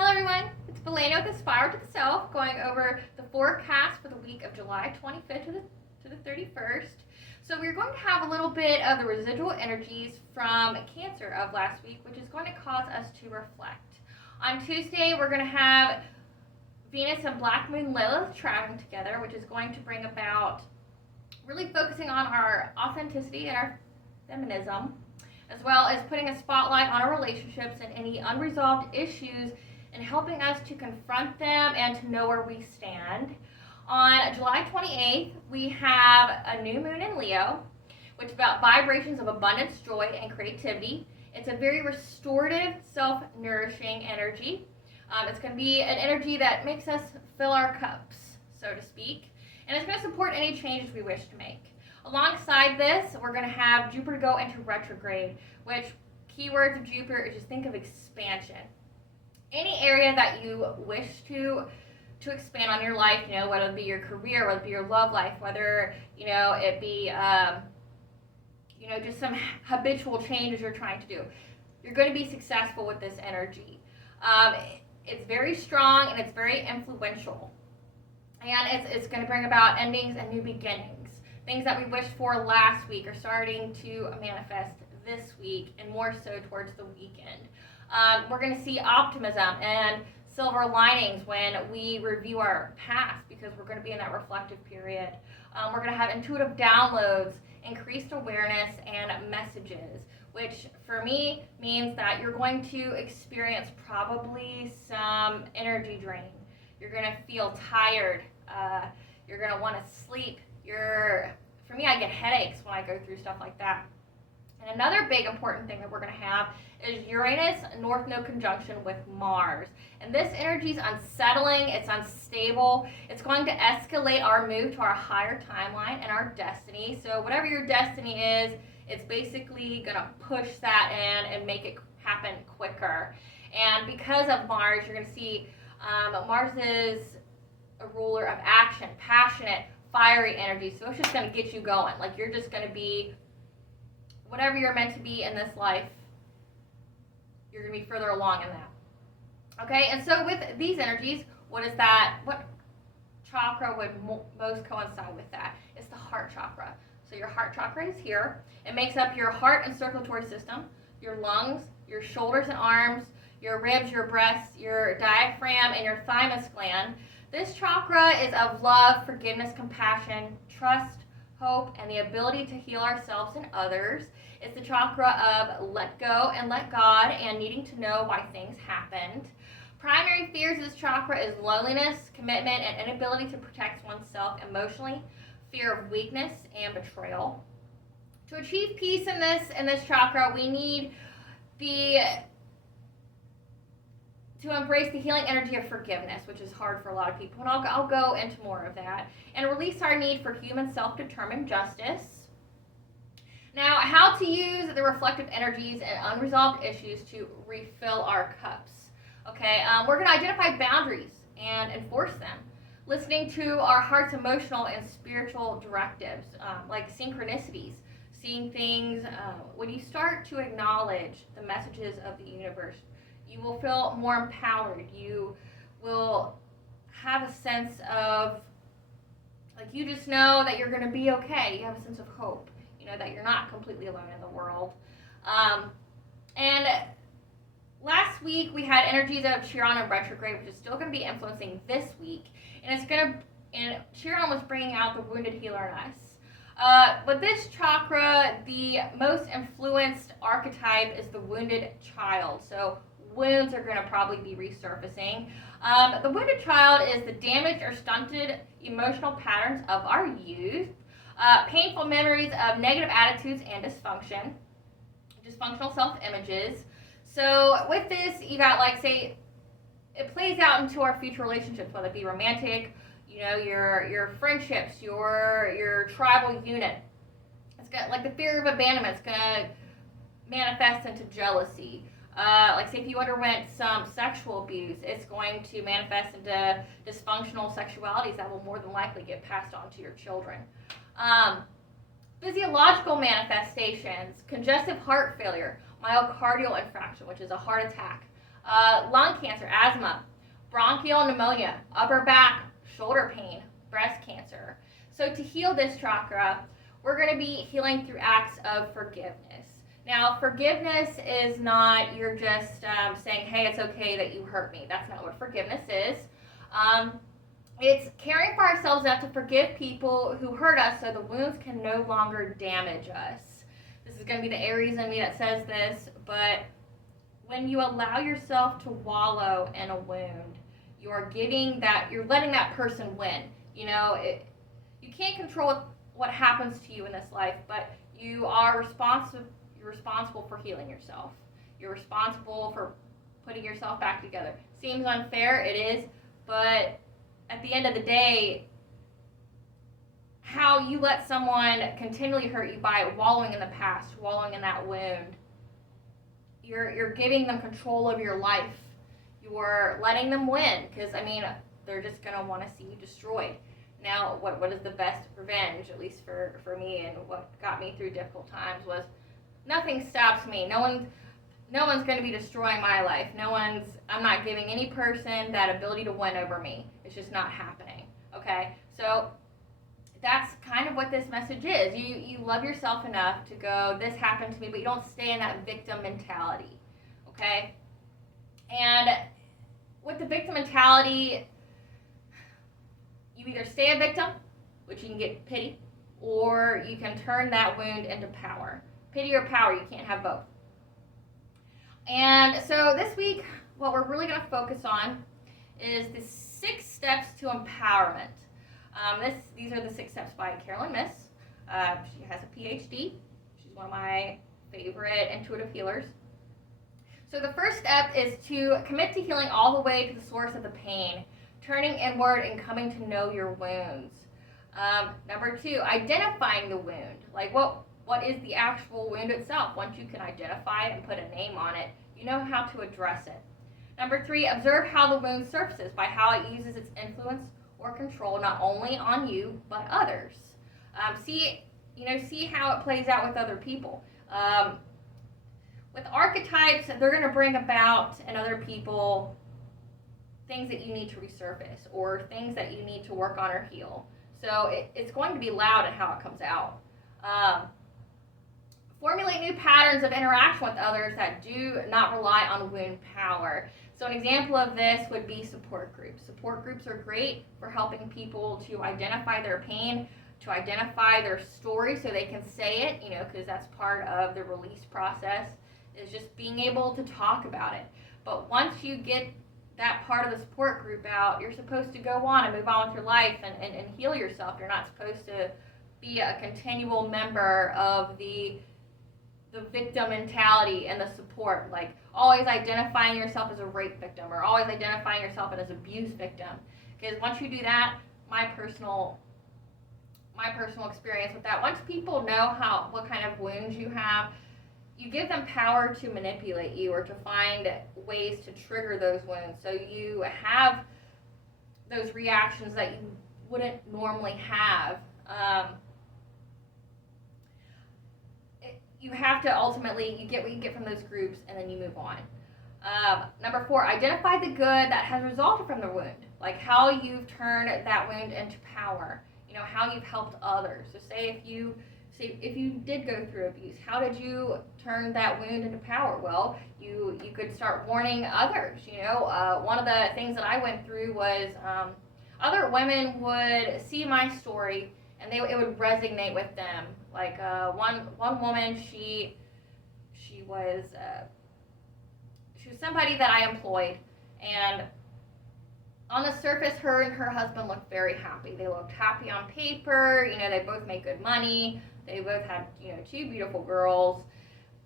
Hello everyone, it's Belena with Aspire to the Self, going over the forecast for the week of July 25th to the 31st. So we're going to have a little bit of the residual energies from Cancer of last week, which is going to cause us to reflect. On Tuesday, we're going to have Venus and Black Moon Lilith traveling together, which is going to bring about really focusing on our authenticity and our feminism, as well as putting a spotlight on our relationships and any unresolved issues and helping us to confront them and to know where we stand. On July 28th, we have a new moon in Leo, which is about vibrations of abundance, joy, and creativity. It's a very restorative, self-nourishing energy. It's going to be an energy that makes us fill our cups, so to speak, and it's going to support any changes we wish to make. Alongside this, we're going to have Jupiter go into retrograde, which keywords of Jupiter is just think of expansion. Any area that you wish to expand on your life, whether it be your career, whether it be your love life, whether, it be, just some habitual changes you're trying to do, you're going to be successful with this energy. It's very strong and it's very influential. And it's going to bring about endings and new beginnings. Things that we wished for last week are starting to manifest this week, and more so towards the weekend. We're going to see optimism and silver linings when we review our past, because we're going to be in that reflective period. We're going to have intuitive downloads, increased awareness, and messages, which for me means that you're going to experience probably some energy drain. You're going to feel tired. You're going to want to sleep. For me, I get headaches when I go through stuff like that. And another big important thing that we're going to have is Uranus North Node Conjunction with Mars. And this energy is unsettling, it's unstable, it's going to escalate our move to our higher timeline and our destiny. So whatever your destiny is, it's basically going to push that in and make it happen quicker. And because of Mars, you're going to see Mars is a ruler of action, passionate, fiery energy. So it's just going to get you going. Like, you're just going to be whatever you're meant to be in this life, you're going to be further along in that. Okay, and so with these energies, what chakra would most coincide with that? It's the heart chakra. So your heart chakra is here. It makes up your heart and circulatory system, your lungs, your shoulders and arms, your ribs, your breasts, your diaphragm, and your thymus gland. This chakra is of love, forgiveness, compassion, trust, hope, and the ability to heal ourselves and others. It's the chakra of let go and let God and needing to know why things happened. Primary fears of this chakra is loneliness, commitment, and inability to protect oneself emotionally, fear of weakness, and betrayal. To achieve peace in this chakra, we need to embrace the healing energy of forgiveness, which is hard for a lot of people, and I'll go into more of that, and release our need for human self-determined justice. Now, how to use the reflective energies and unresolved issues to refill our cups. Okay, we're going to identify boundaries and enforce them, listening to our heart's emotional and spiritual directives, like synchronicities, seeing things. When you start to acknowledge the messages of the universe, you will feel more empowered. You will have a sense of, you just know that you're going to be okay. You have a sense of hope, that you're not completely alone in the world. And last week we had energies of Chiron and retrograde, which is still going to be influencing this week. And Chiron was bringing out the wounded healer in us. With this chakra, the most influenced archetype is the wounded child. So wounds are going to probably be resurfacing. The wounded child is the damaged or stunted emotional patterns of our youth, painful memories of negative attitudes and dysfunctional self-images. So with this, you got, say, it plays out into our future relationships, whether it be romantic, your friendships, your tribal unit. It's got, the fear of abandonment. It's going to manifest into jealousy. Say if you underwent some sexual abuse, it's going to manifest into dysfunctional sexualities that will more than likely get passed on to your children. Physiological manifestations, congestive heart failure, myocardial infarction, which is a heart attack, lung cancer, asthma, bronchial pneumonia, upper back, shoulder pain, breast cancer. So to heal this chakra, we're going to be healing through acts of forgiveness. Now, forgiveness is not you're just saying, hey, it's okay that you hurt me. That's not what forgiveness is. It's caring for ourselves enough to forgive people who hurt us so the wounds can no longer damage us. This is going to be the Aries in me that says this, but when you allow yourself to wallow in a wound, you're letting that person win. You can't control what happens to you in this life, but you are responsible for healing yourself. You're responsible for putting yourself back together. Seems unfair, it is, but at the end of the day, how you let someone continually hurt you by wallowing in the past, wallowing in that wound, you're giving them control of your life. You're letting them win, because, they're just going to want to see you destroyed. Now, what is the best revenge, at least for me, and what got me through difficult times was nothing stops me. No one's going to be destroying my life. I'm not giving any person that ability to win over me. It's just not happening, okay? So that's kind of what this message is. You love yourself enough to go, this happened to me, but you don't stay in that victim mentality, okay? And with the victim mentality, you either stay a victim, which you can get pity, or you can turn that wound into power. Pity or power, you can't have both. And so this week, what we're really going to focus on is the 6 steps to empowerment. These are the 6 steps by Carolyn Miss. She has a PhD. She's one of my favorite intuitive healers. So the first step is to commit to healing all the way to the source of the pain, turning inward and coming to know your wounds. Number 2, identifying the wound. Like what is the actual wound itself? Once you can identify it and put a name on it, you know how to address it. Number 3, observe how the wound surfaces by how it uses its influence or control not only on you but others. See how it plays out with other people. With archetypes, they're going to bring about in other people things that you need to resurface or things that you need to work on or heal. So it's going to be loud in how it comes out. Formulate new patterns of interaction with others that do not rely on wound power. So an example of this would be support groups. Support groups are great for helping people to identify their pain, to identify their story so they can say it, because that's part of the release process, is just being able to talk about it. But once you get that part of the support group out, you're supposed to go on and move on with your life and heal yourself. You're not supposed to be a continual member of the victim mentality and the support, like always identifying yourself as a rape victim or always identifying yourself as an abuse victim. Because once you do that, my personal experience with that, once people know what kind of wounds you have, you give them power to manipulate you or to find ways to trigger those wounds. So you have those reactions that you wouldn't normally have. You have to ultimately, you get what you get from those groups and then you move on. Number 4, identify the good that has resulted from the wound. Like how you've turned that wound into power. How you've helped others. So say if you did go through abuse, how did you turn that wound into power? Well, you could start warning others. One of the things that I went through was other women would see my story and it would resonate with them. Like one woman, she was somebody that I employed, and on the surface, her and her husband looked very happy. They looked happy on paper. They both made good money. They both had 2 beautiful girls.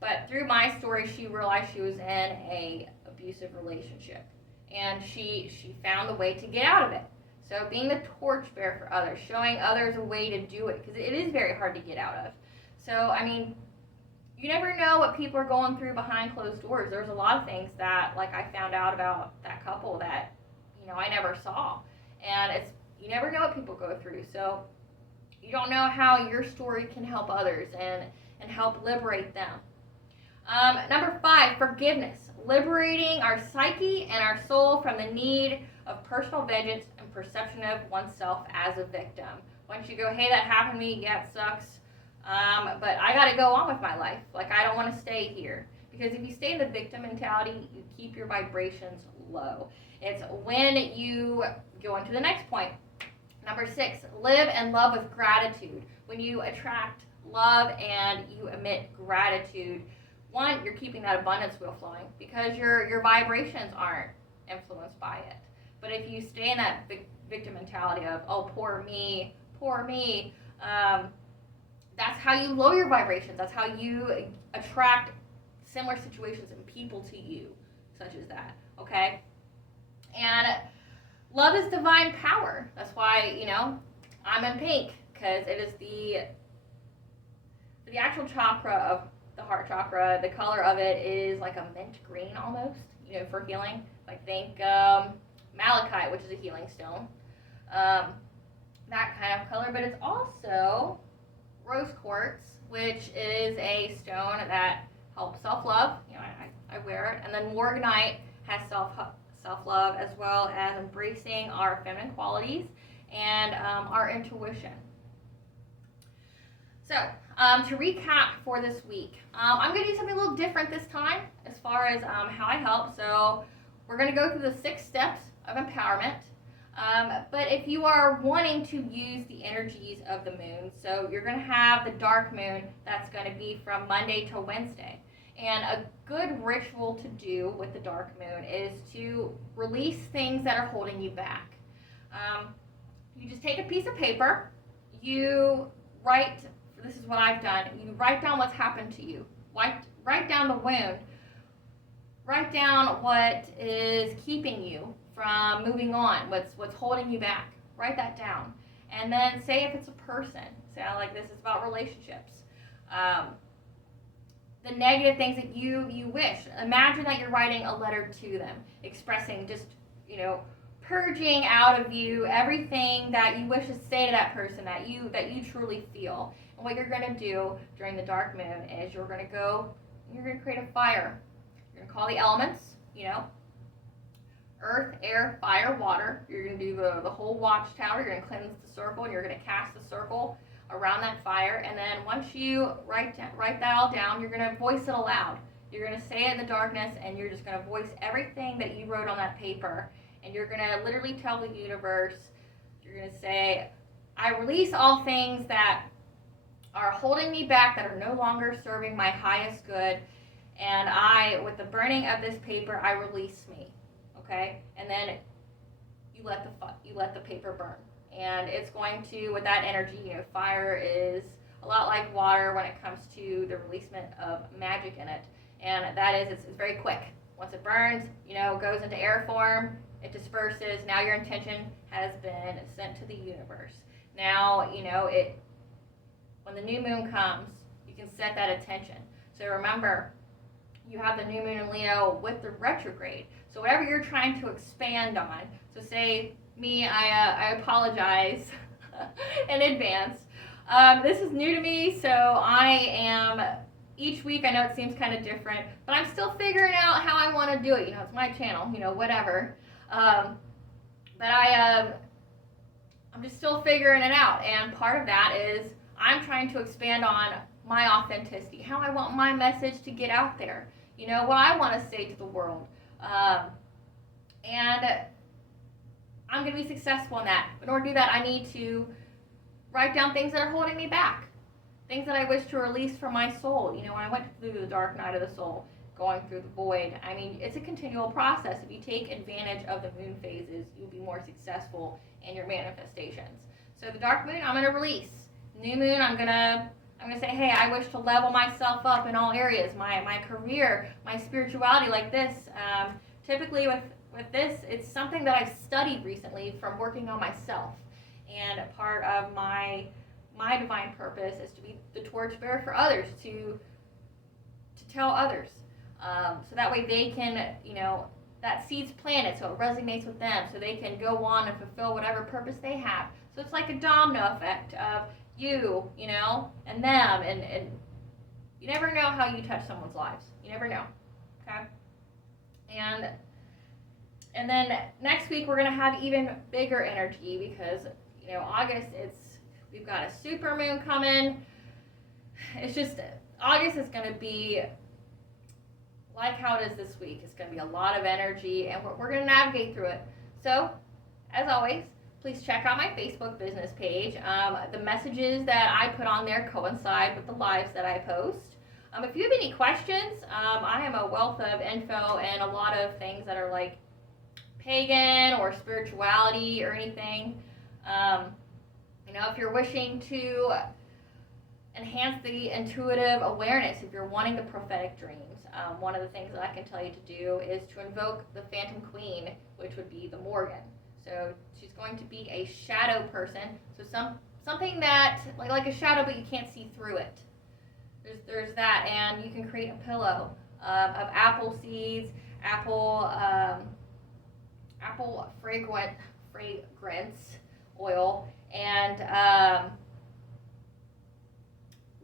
But through my story, she realized she was in a abusive relationship, and she found the way to get out of it. So being the torchbearer for others, showing others a way to do it, because it is very hard to get out of. So, you never know what people are going through behind closed doors. There's a lot of things that, I found out about that couple that, I never saw. And you never know what people go through. So you don't know how your story can help others and help liberate them. Number 5, forgiveness. Liberating our psyche and our soul from the need of personal vengeance and perception of oneself as a victim. Once you go, hey, that happened to me, yeah, it sucks, but I got to go on with my life. Like, I don't want to stay here. Because if you stay in the victim mentality, you keep your vibrations low. It's when you go on to the next point. Number 6, live and love with gratitude. When you attract love and you emit gratitude, one, you're keeping that abundance wheel flowing because your vibrations aren't influenced by it. But if you stay in that victim mentality of, oh, poor me, that's how you lower your vibrations. That's how you attract similar situations and people to you, such as that, okay? And love is divine power. That's why, I'm in pink, because it is the actual chakra of the heart chakra. The color of it is like a mint green almost, for healing. I think malachite, which is a healing stone, that kind of color. But it's also rose quartz, which is a stone that helps self-love. I wear it. And then morganite has self-love, as well as embracing our feminine qualities and our intuition. So, to recap for this week, I'm going to do something a little different this time as far as how I help. So, we're going to go through the 6 steps of empowerment. But if you are wanting to use the energies of the moon, so you're going to have the dark moon that's going to be from Monday to Wednesday. And a good ritual to do with the dark moon is to release things that are holding you back. You just take a piece of paper, you write, this is what I've done, you write down what's happened to you, write down the wound, write down what is keeping you from moving on, what's holding you back, write that down. And then say if it's a person, say like this is about relationships. The negative things that you wish. Imagine that you're writing a letter to them, expressing just, purging out of you everything that you wish to say to that person that you truly feel. And what you're going to do during the dark moon is you're going to create a fire. You're going to call the elements, earth, air, fire, water. You're going to do the whole watchtower. You're going to cleanse the circle, and you're going to cast the circle around that fire. And then once you write that all down, you're going to voice it aloud. You're going to say it in the darkness, and you're just going to voice everything that you wrote on that paper. And you're going to literally tell the universe, you're going to say, I release all things that are holding me back, that are no longer serving my highest good. And with the burning of this paper, I release me. Okay? And then you let the paper burn. And it's going to, with that energy, fire is a lot like water when it comes to the releasement of magic in it. And that is, it's very quick. Once it burns, goes into air form, it disperses. Now your intention has been sent to the universe. Now, when the new moon comes, you can set that intention. So remember, you have the new moon in Leo with the retrograde. So whatever you're trying to expand on, so say me, I apologize in advance. This is new to me, so I am, each week I know it seems kind of different, but I'm still figuring out how I want to do it. It's my channel, whatever. But I'm just still figuring it out, and part of that is I'm trying to expand on my authenticity, how I want my message to get out there, what I want to say to the world. And I'm going to be successful in that. In order to do that, I need to write down things that are holding me back, things that I wish to release from my soul. When I went through the dark night of the soul, going through the void, it's a continual process. If you take advantage of the moon phases, you'll be more successful in your manifestations. So the dark moon, I'm going to release. New moon, I'm going to say, hey, I wish to level myself up in all areas, my career, my spirituality, like this. Typically with this, it's something that I've studied recently from working on myself. And a part of my divine purpose is to be the torchbearer for others, to tell others. So that way they can, that seed's planted, so it resonates with them, so they can go on and fulfill whatever purpose they have. So it's like a domino effect of you, and them, and You never know how you touch someone's lives. You never know. Okay? And then next week we're going to have even bigger energy because, August, we've got a super moon coming. It's just, August is going to be like how it is this week. It's going to be a lot of energy, and we're going to navigate through it. So, as always, please check out my Facebook business page. The messages that I put on there coincide with the lives that I post. If you have any questions, I am a wealth of info and a lot of things that are like pagan or spirituality or anything. If you're wishing to enhance the intuitive awareness, if you're wanting the prophetic dreams, one of the things that I can tell you to do is to invoke the Phantom Queen, which would be the Morgan. So she's going to be a shadow person. So something that like a shadow, but you can't see through it. There's that, and you can create a pillow of apple seeds, apple fragrance oil, and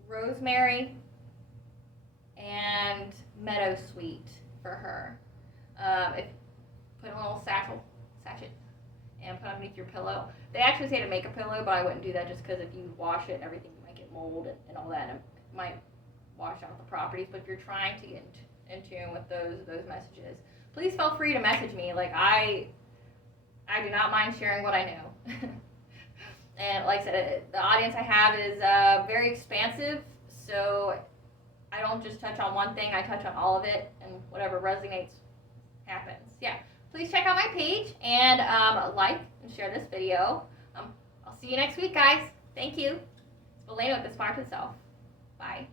rosemary and meadowsweet for her. Put a little sachet and put underneath your pillow. They actually say to make a pillow, but I wouldn't do that just because if you wash it and everything, you might get mold and all that, and it might wash out the properties. But if you're trying to get in tune with those messages, please feel free to message me. Like I do not mind sharing what I know. And like I said, the audience I have is very expansive, so I don't just touch on one thing, I touch on all of it, and whatever resonates happens. Yeah, please check out my page and like and share this video. I'll see you next week, guys. Thank you. It's Valena with the Spark to Self. Bye.